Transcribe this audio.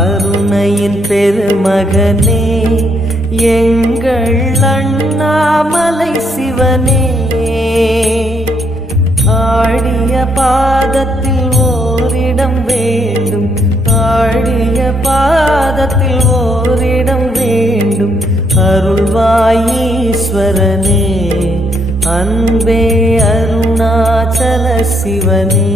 அருணையின் பெருமகனே எங்கள் அண்ணாமலை சிவனே, ஆடிய பாதத்தில் ஓரிடம் வேண்டும், ஆடிய பாதத்தில் ஓரிடம் வேண்டும். அருள்வாயீஸ்வரனே, அன்பே அருணாச்சல சிவனே.